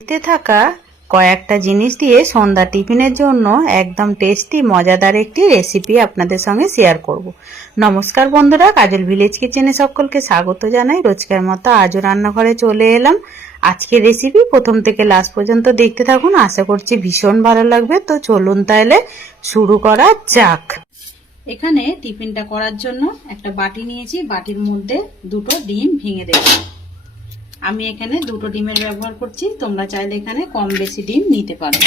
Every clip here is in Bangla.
বাড়িতে থাকা কয়েকটা জিনিস দিয়ে সন্ধ্যা টিফিনের জন্য একদম টেস্টি মজাদার একটি রেসিপি আপনাদের সঙ্গে শেয়ার করব। নমস্কার বন্ধুরা, কাজল ভিলেজ কিচেনে সকলকে স্বাগত জানাই। রোজকার মতো আজও রান্নাঘরে চলে এলাম। আজকের রেসিপি প্রথম থেকে লাস্ট পর্যন্ত দেখতে থাকুন, আশা করছি ভীষণ ভালো লাগবে। তো চলুন তাহলে শুরু করা যাক। এখানে টিফিনটা করার জন্য একটা বাটি নিয়েছি, বাটির মধ্যে দুটো ডিম ভেঙে দেব। আমি এখানে দুটো ডিমের ব্যবহার করছি, তোমরা চাইলে এখানে কম বেশি ডিম নিতে পারো।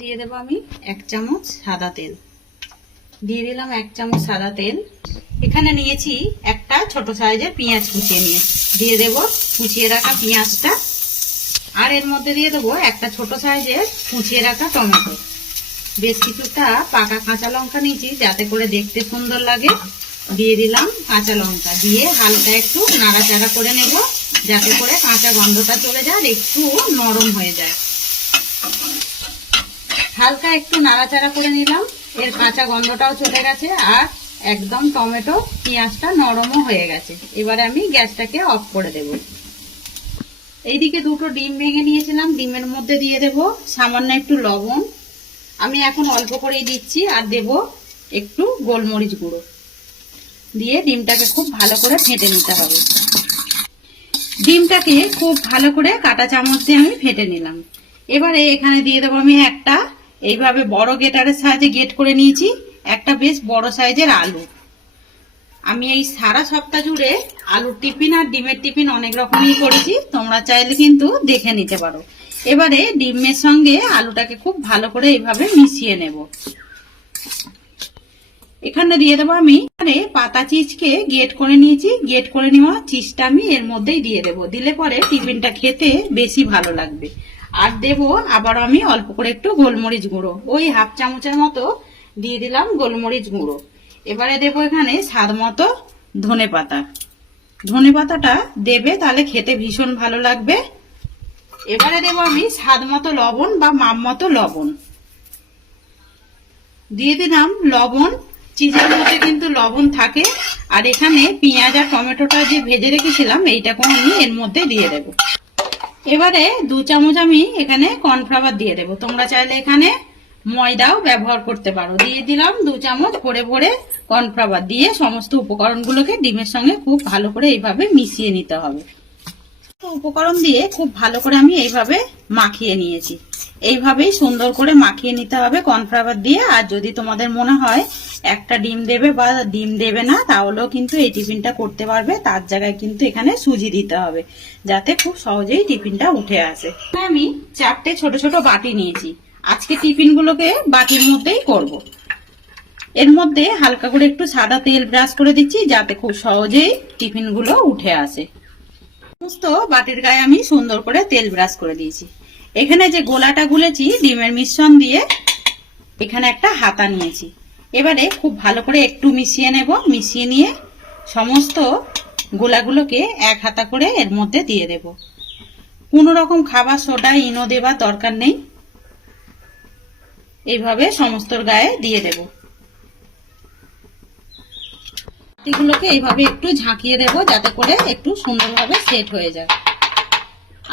দিয়ে দেবো আমি 1 চামচ সাদা তেল, দিয়ে দিলাম 1 চামচ সাদা তেল। এখানে নিয়েছি একটা ছোট সাইজের পেঁয়াজ কুচিয়ে নিয়ে দিয়ে দেব কুচিয়ে রাখা পেঁয়াজটা, আর এর মধ্যে দিয়ে দেবো একটা ছোট সাইজের কুচিয়ে রাখা টমেটো। বেশ কিছুটা পাকা কাঁচা লঙ্কা নিয়েছি যাতে করে দেখতে সুন্দর লাগে। দিয়ে দিলাম কাঁচা লঙ্কা, দিয়ে হালকা একটু নাড়াচাড়া করে নেব যাতে করে কাঁচা গন্ধটা চলে যায়, একটু নরম হয়ে যায়। হালকা একটু নাড়াচাড়া করে নিলাম, এর কাঁচা গন্ধটাও চলে গেছে আর একদম টমেটো পেঁয়াজটা নরমও হয়ে গেছে। এবারে আমি গ্যাসটাকে অফ করে দেব। এইদিকে দুটো ডিম ভেঙে নিয়েছিলাম, ডিমের মধ্যে দিয়ে দেব সামান্য একটু লবণ, আমি এখন অল্প করেই দিচ্ছি, আর দেব একটু গোলমরিচ গুঁড়ো, দিয়ে ডিমটাকে খুব ভালো করে ফেটে নিতে হবে। ডিমটাকে খুব ভালো করে কাঁটা চামচ দিয়ে আমি ফেটে নিলাম। এবারে এখানে দিয়ে দেবো আমি একটা এইভাবে বড় গেটারের সাহায্যে গেট করে নিয়েছি একটা বেশ বড় সাইজের আলু। আমি এই সারা সপ্তাহ জুড়ে আলুর টিফিন আর ডিমের টিফিন অনেক রকমই করেছি, তোমরা চাইলে কিন্তু দেখে নিতে পারো। এবারে ডিমের সঙ্গে আলুটাকে খুব ভালো করে এইভাবে মিশিয়ে নেব। এখানে দিয়ে দেবো আমি পাতা চিজকে গেট করে নিয়েছি, গেট করে নেওয়া চিজটা আমি এর মধ্যেই দিয়ে দেবো, দিলে পরে টিফিনটা খেতে বেশি ভালো লাগবে। আর দেব আবার আমি অল্প করে একটু গোলমরিচ গুঁড়ো, ওই হাফ চামচের মতো দিয়ে দিলাম গোলমরিচ গুঁড়ো। এবারে দেবো এখানে স্বাদ মতো ধনে পাতা, ধনে পাতাটা দেবে তাহলে খেতে ভীষণ ভালো লাগবে। এবারে দেবো আমি স্বাদ মতো লবণ বা মাপ মতো লবণ, দিয়ে দিলাম লবণ। চিজের মধ্যে কিন্তু লবণ থাকে, আর এখানে পেঁয়াজ আর টমেটোটা যে ভেজে রেখেছিলাম এইটাকেও আমি এর মধ্যে দিয়ে দেব। এবারে 2 চামচ আমি এখানে কর্নফ্লাওয়ার দিয়ে দেব, তোমরা চাইলে এখানে ময়দাও ব্যবহার করতে পারো। দিয়ে দিলাম 2 চামচ ভরে ভরে কর্নফ্লাওয়ার, দিয়ে সমস্ত উপকরণগুলোকে ডিমের সঙ্গে খুব ভালো করে এইভাবে মিশিয়ে নিতে হবে। উপকরণ দিয়ে খুব ভালো করে আমি এইভাবে মাখিয়ে নিয়েছি, এইভাবেই সুন্দর করে মাখিয়ে নিতে হবে কর্নফ্লাওয়ার দিয়ে। আর যদি তোমাদের মনে হয় একটা ডিম দেবে বা ডিম দেবে না, তাহলেও কিন্তু এই টিফিনটা করতে পারবে। তার জায়গায় কিন্তু এখানে সুজি দিতে হবে যাতে খুব সহজেই টিফিনটা উঠে আসে। আমি 4টে ছোট ছোট বাটি নিয়েছি, আজকে টিফিনগুলোকে বাটির মধ্যেই করব। এর মধ্যে হালকা করে একটু সাদা তেল ব্রাশ করে দিচ্ছি যাতে খুব সহজেই টিফিনগুলো উঠে আসে। সমস্ত বাটির গায়ে আমি সুন্দর করে তেল ব্রাশ করে দিয়েছি। এখানে যে গোলাটা গুলেছি ডিমের মিশ্রণ দিয়ে, এখানে একটা হাতা নিয়েছি। এবারে খুব ভালো করে একটু মিশিয়ে নেব, মিশিয়ে নিয়ে সমস্ত গোলাগুলোকে এক হাতা করে এর মধ্যে দিয়ে দেব। কোনো রকম খাবার সোডা ইনো দেবার দরকার নেই, এইভাবে সমস্তর গায়ে দিয়ে দেব। বাটিগুলোকে এইভাবে একটু ঝাঁকিয়ে দেব যাতে করে একটু সুন্দরভাবে সেট হয়ে যায়।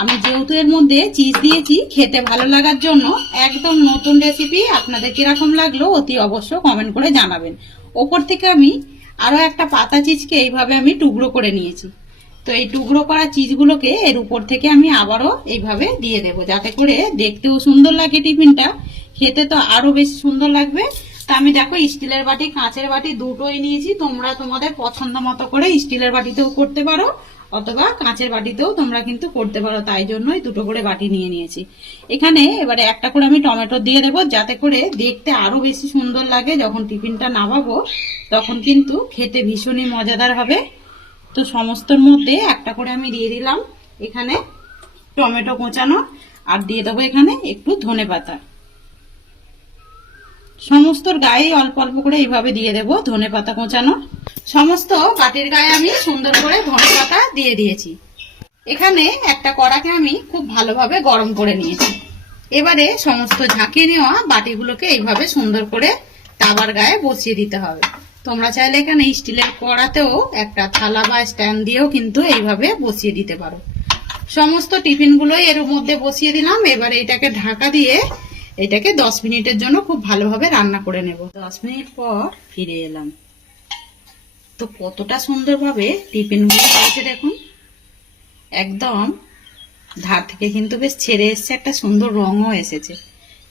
আমি যেহেতু এর মধ্যে চিজ দিয়েছি খেতে ভালো লাগার জন্য, একদম নতুন রেসিপি। আপনাদের কিরকম লাগলো অতি অবশ্য কমেন্ট করে জানাবেন। ওপর থেকে আমি আরো একটা পাতা চিজকে এইভাবে আমি টুকরো করে নিয়েছি, তো এই টুকরো করা চিজগুলোকে এর উপর থেকে আমি আবারও এইভাবে দিয়ে দেব যাতে করে দেখতেও সুন্দর লাগে, টিফিনটা খেতে তো আরো বেশি সুন্দর লাগবে। তা আমি দেখো স্টিলের বাটি কাঁচের বাটি দুটোই নিয়েছি, তোমরা তোমাদের পছন্দ মতো করে স্টিলের বাটিতেও করতে পারো অথবা কাঁচের বাটিতেও তোমরা কিন্তু করতে পারো, তাই জন্যই দুটো করে বাটি নিয়ে নিয়েছি। এখানে এবারে একটা করে আমি টমেটো দিয়ে দেবো যাতে করে দেখতে আরো বেশি সুন্দর লাগে। যখন টিফিনটা নামাবো তখন কিন্তু খেতে ভীষণই মজাদার হবে। তো সমস্তর মধ্যে একটা করে আমি দিয়ে দিলাম এখানে টমেটো কোঁচানো, আর দিয়ে দেবো এখানে একটু ধনে পাতা। সমস্তর গায়ে অল্প অল্প করে এইভাবে দিয়ে দেবো ধনে পাতা কোঁচানো। সমস্ত বাটির গায়ে আমি সুন্দর করে ধনে পাতা দিয়ে দিয়েছি। এখানে একটা কড়াকে আমি খুব ভালোভাবে গরম করে নিয়েছি। এবারে সমস্ত ঝাঁকিয়ে নেওয়া বাটিগুলোকে এইভাবে সুন্দর করে তাওয়ার গায়ে বসিয়ে দিতে হবে। তোমরা চাইলে এখানে স্টিলের কড়াতেও একটা থালা বা স্ট্যান্ড দিয়েও কিন্তু এইভাবে বসিয়ে দিতে পারো। সমস্ত টিফিনগুলো এর মধ্যে বসিয়ে দিলাম। এবারে এটাকে ঢাকা দিয়ে এটাকে 10 মিনিটের জন্য খুব ভালোভাবে রান্না করে নেব। 10 মিনিট পর ফিরে এলাম। তো কতটা সুন্দরভাবে টিফিনগুলো হয়েছে দেখুন, একদম ধার থেকে কিন্তু বেশ ছেড়ে এসছে, একটা সুন্দর রঙও এসেছে,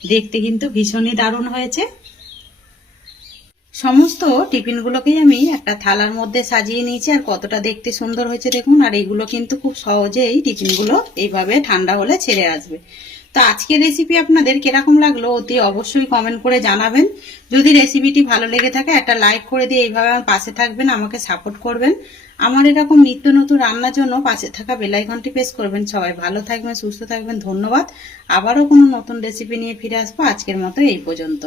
দেখতে কিন্তু ভীষণই দারুণ হয়েছে। সমস্ত টিফিনগুলোকেই আমি একটা থালার মধ্যে সাজিয়ে নিয়েছি, আর কতটা দেখতে সুন্দর হয়েছে দেখুন। আর এইগুলো কিন্তু খুব সহজেই টিফিনগুলো এইভাবে ঠান্ডা হলে ছেড়ে আসবে। তো আজকের রেসিপি আপনাদের কিরকম লাগলো অতি অবশ্যই কমেন্ট করে জানাবেন। যদি রেসিপিটি ভালো লেগে থাকে একটা লাইক করে দিয়ে এইভাবে আমার পাশে থাকবেন, আমাকে সাপোর্ট করবেন। আমার এরকম নিত্য নতুন রান্নার জন্য পাশে থাকা বেল আইকনটি প্রেস করবেন। সবাই ভালো থাকবেন, সুস্থ থাকবেন, ধন্যবাদ। আবারও কোনো নতুন রেসিপি নিয়ে ফিরে আসবো। আজকের মতো এই পর্যন্ত।